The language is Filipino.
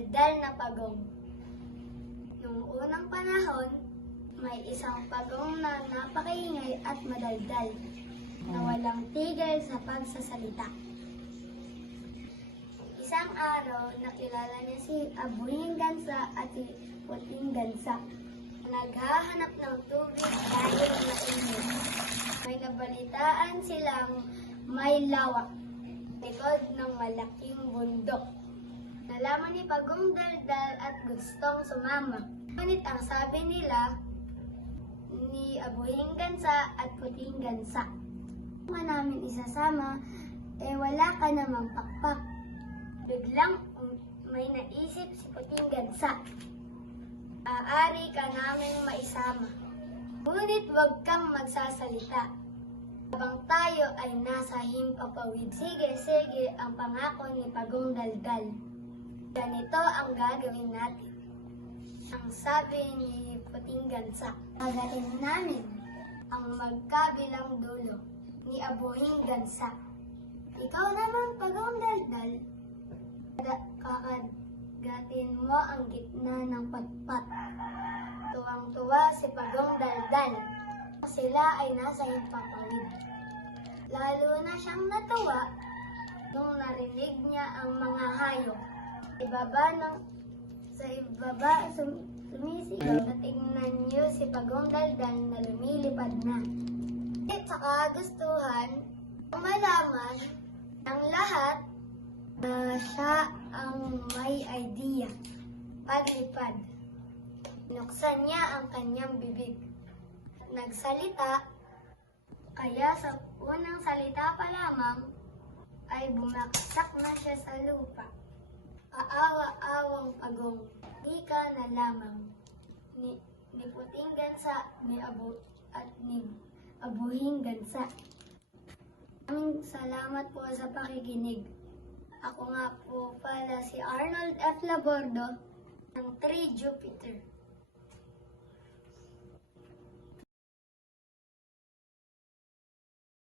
madaldal na pagong. Noong unang panahon, may isang pagong na napakaingay at madaldal na walang tigil sa pagsasalita. Isang araw, nakilala niya si Abuhing Gansa at si Puting Gansa. Naghahanap ng tubig dahil mainit. May nabalitaan silang may lawak, likod ng malaking bundok. Nalaman ni Pagong Daldal at gustong sumama. Ngunit ang sabi nila ni Abuhing Gansa at Puting Gansa, "Kung ka namin isasama, wala ka namang pakpak." Biglang may naisip si Puting Gansa, "Aari ka naming maisama. Ngunit huwag kang magsasalita habang tayo ay nasa himpapawid." Sige, ang pangako ni Pagong Daldal. "Ganito ang gagawin natin," ang sabi ni Puting Gansa. "Gagawin namin ang magkabilang dulo ni Abuhing Gansa. Ikaw naman, Pagong Daldal, kakagatin mo ang gitna ng patpat." Tuwang-tuwa si Pagong Daldal. Sila ay nasa himpapawid. Lalo na siyang natuwa nung narinig niya ang mga hayop. Sa ibaba sumisigaw. Tingnan niyo si Pagong Daldal na lumilipad na. At sa kagustuhan, malaman ng lahat na siya ang may idea. Paglipad, binuksan niya ang kanyang bibig. Nagsalita, kaya sa unang salita pa lamang ay bumaksak na siya sa lupa. Kaawa-awang Pagong, di ka na lamang ni Puting Gansa at ni Abuhing Gansa. Maraming salamat po sa pakikinig. Ako nga po pala si Arnold F. Labordo ng 3 Jupiter.